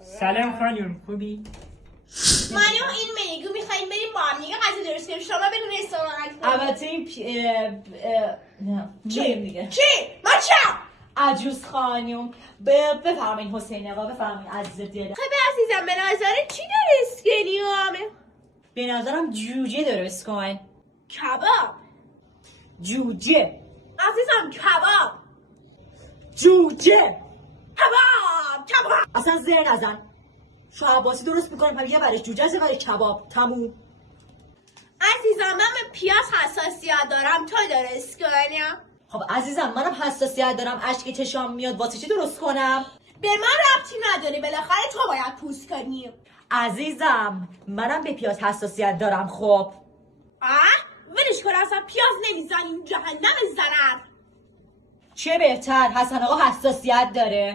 سلام خانم خوبی؟ من این میگو میخواییم بریم با هم دیگه غذا درست کنیم. شما بریم رستوران. البته این دیگه چی؟ ما چم؟ عجوز خانم بفرمایید حسین آقا بفرمایید عزیز دلم. خب عزیزم به نظر چی درست کنیم؟ به نظرم جوجه درست کن. کباب. جوجه. عزیزم کباب. جوجه. کباب. اصلا زر نزن. شعباسی درست میکنم یه برای جوجه از برای کباب. تموم. عزیزم من به پیاز حساسیت دارم. تو درست کنیم. خب عزیزم منم حساسیت دارم. اشک چشام میاد. واسه چی درست کنم؟ به من ربطی نداره. بالاخره تو باید پوست کنی. عزیزم منم به پیاز حساسیت دارم. خب ولش کن اصلا پیاز نمیزنیم جهنم ضرر. چه بهتر حسن آقا حساسیت داره.